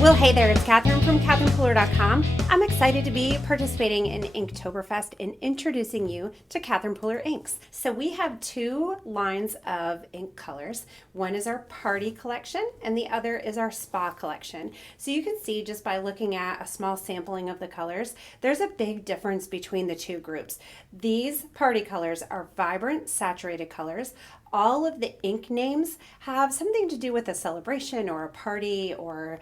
Well, hey there, it's Catherine from CatherinePooler.com. I'm excited to be participating in Inktoberfest and introducing you to Catherine Pooler inks. So we have two lines of ink colors. One is our party collection and the other is our spa collection. So you can see just by looking at a small sampling of the colors, there's a big difference between the two groups. These party colors are vibrant, saturated colors. All of the ink names have something to do with a celebration or a party or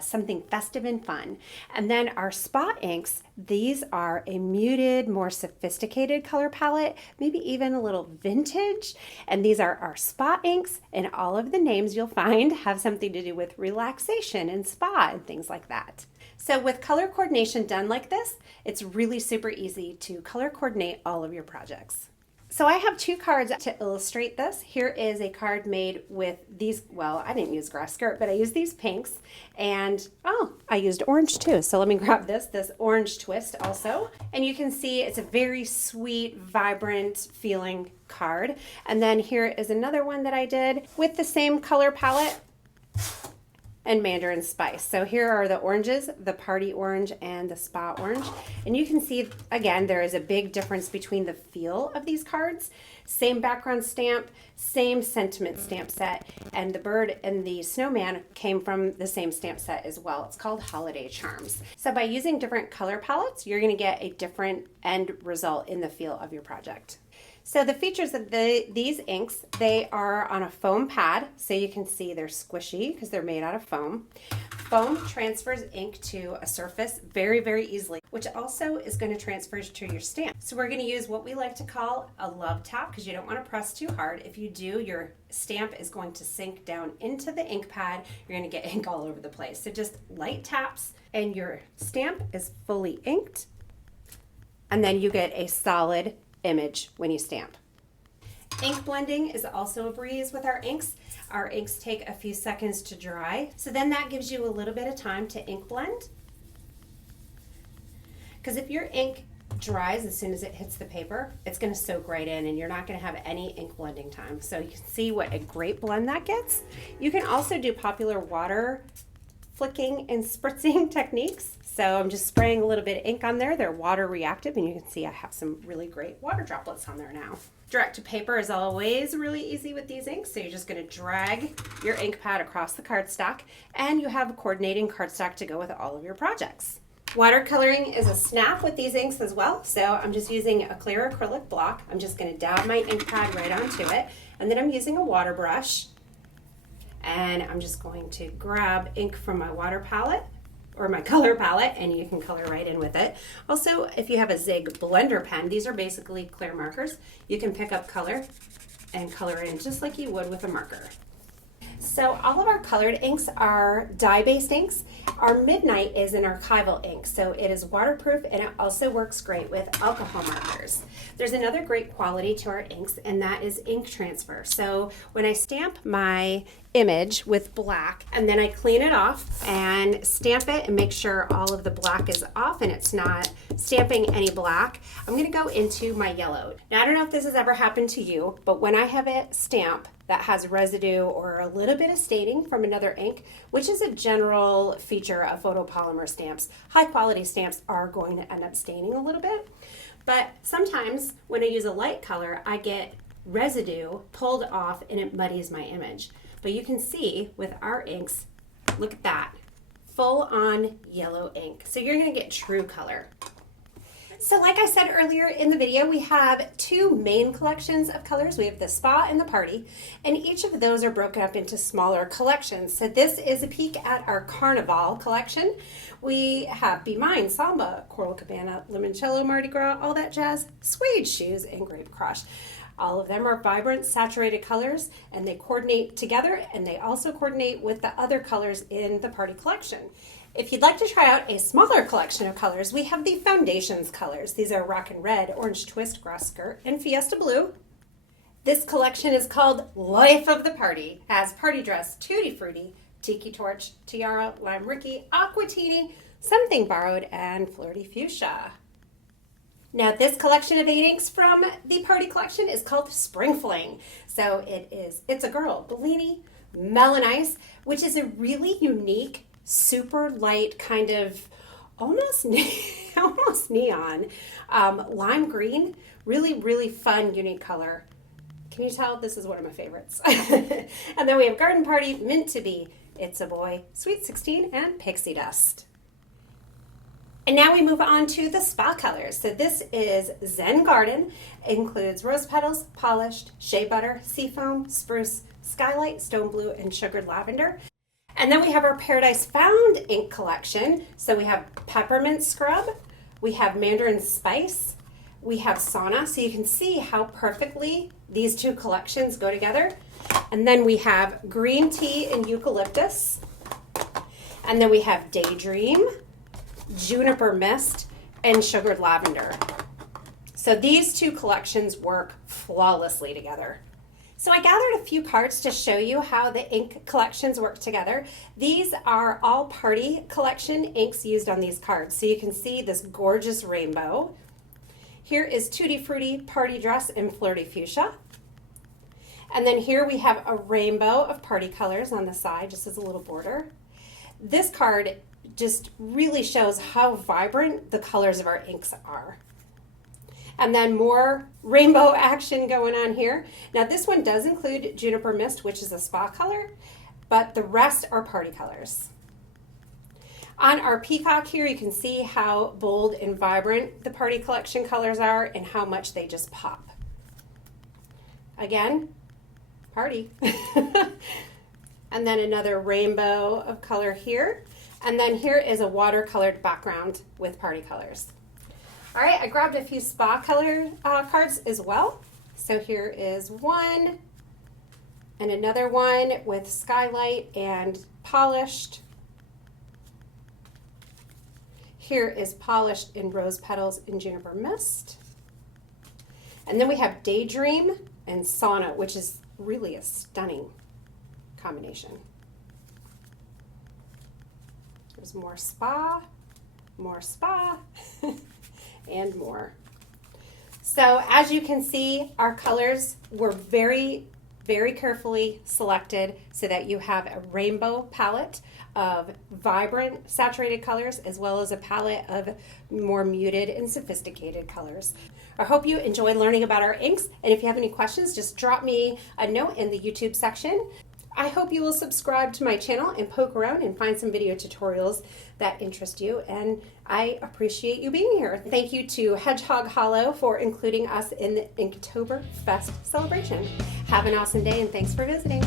something festive and fun. And then our spa inks, these are a muted, more sophisticated color palette, maybe even a little vintage. And these are our spa inks, and all of the names you'll find have something to do with relaxation and spa and things like that. So with color coordination done like this, it's really super easy to color coordinate all of your projects. So I have two cards to illustrate this. Here is a card made with these, well, I didn't use grass skirt, but I used these pinks, and I used orange too. So let me grab this orange twist also. And you can see it's a very sweet, vibrant feeling card. And then here is another one that I did with the same color palette and Mandarin Spice. So here are the oranges, the party orange and the spa orange. And you can see, again, there is a big difference between the feel of these cards. Same background stamp, same sentiment stamp set, and the bird and the snowman came from the same stamp set as well. It's called Holiday Charms. So by using different color palettes, you're gonna get a different end result in the feel of your project. So the features of these inks, they are on a foam pad, so you can see they're squishy because they're made out of foam. Foam transfers ink to a surface very, very easily, which also is going to transfer to your stamp. So we're going to use what we like to call a love tap because you don't want to press too hard. If you do, your stamp is going to sink down into the ink pad. You're going to get ink all over the place. So just light taps and your stamp is fully inked, and then you get a solid image when you stamp. Ink blending is also a breeze with our inks. Our inks take a few seconds to dry, so then that gives you a little bit of time to ink blend. Because if your ink dries as soon as it hits the paper, it's going to soak right in and you're not going to have any ink blending time. So you can see what a great blend that gets. You can also do popular water flicking and spritzing techniques. So I'm just spraying a little bit of ink on there. They're water reactive, and you can see I have some really great water droplets on there now. Direct to paper is always really easy with these inks. So you're just going to drag your ink pad across the cardstock, and you have a coordinating cardstock to go with all of your projects. Watercoloring is a snap with these inks as well. So I'm just using a clear acrylic block. I'm just going to dab my ink pad right onto it, and then I'm using a water brush. And I'm just going to grab ink from my water palette or my color palette, and you can color right in with it. Also, if you have a Zig blender pen, these are basically clear markers. You can pick up color and color in just like you would with a marker. So all of our colored inks are dye-based inks. Our Midnight is an archival ink, so it is waterproof and it also works great with alcohol markers. There's another great quality to our inks, and that is ink transfer. So when I stamp my image with black and then I clean it off and stamp it and make sure all of the black is off and it's not stamping any black, I'm going to go into my yellow. Now I don't know if this has ever happened to you, but when I have a stamp that has residue or a little bit of staining from another ink, which is a general feature of photopolymer stamps, high quality stamps are going to end up staining a little bit. But sometimes when I use a light color, I get residue pulled off and it muddies my image. But you can see with our inks, look at that, full on yellow ink. So you're going to get true color. So like I said earlier in the video, we have two main collections of colors. We have the spa and the party, and each of those are broken up into smaller collections. So this is a peek at our Carnival collection. We have Be Mine, Samba, Coral Cabana, Limoncello, Mardi Gras, all that jazz, suede shoes, and Grape Crush. All of them are vibrant, saturated colors, and they coordinate together, and they also coordinate with the other colors in the party collection. If you'd like to try out a smaller collection of colors, we have the Foundations colors. These are Rockin' Red, Orange Twist, Grass Skirt, and Fiesta Blue. This collection is called Life of the Party. It has Party Dress, Tutti Frutti, Tiki Torch, Tiara, Lime Ricky, Aquatini, Something Borrowed, and Flirty Fuchsia. Now this collection of 8 inks from the party collection is called Spring Fling. So It's a Girl, Bellini, Melon Ice, which is a really unique super light kind of almost almost neon lime green. Really, really fun, unique color. Can you tell? This is one of my favorites. And then we have Garden Party, Mint to Be, It's a Boy, Sweet 16, and Pixie Dust. And now we move on to the spa colors. So this is Zen Garden. It includes rose petals, polished, shea butter, seafoam, spruce, skylight, stone blue, and sugared lavender. And then we have our Paradise Found ink collection. So we have peppermint scrub, we have mandarin spice, we have sauna. So you can see how perfectly these two collections go together. And then we have green tea and eucalyptus. And then we have Daydream, juniper mist, and sugared lavender. So these two collections work flawlessly together. So I gathered a few cards to show you how the ink collections work together. These are all party collection inks used on these cards. So you can see this gorgeous rainbow. Here is Tutti Frutti, Party Dress, and Flirty Fuchsia. And then here we have a rainbow of party colors on the side, just as a little border. This card just really shows how vibrant the colors of our inks are. And then more rainbow action going on here. Now this one does include Juniper Mist, which is a spa color, but the rest are party colors. On our peacock here, you can see how bold and vibrant the party collection colors are and how much they just pop. Again, party. And then another rainbow of color here. And then here is a watercolored background with party colors. All right, I grabbed a few spa color cards as well. So here is one and another one with skylight and polished. Here is polished in rose petals and juniper mist. And then we have Daydream and Sauna, which is really a stunning combination. There's more spa, and more. So as you can see, our colors were very, very carefully selected so that you have a rainbow palette of vibrant saturated colors as well as a palette of more muted and sophisticated colors. I hope you enjoyed learning about our inks, and if you have any questions, just drop me a note in the YouTube section. I hope you will subscribe to my channel and poke around and find some video tutorials that interest you, and I appreciate you being here. Thank you to Hedgehog Hollow for including us in the Inktoberfest celebration. Have an awesome day and thanks for visiting.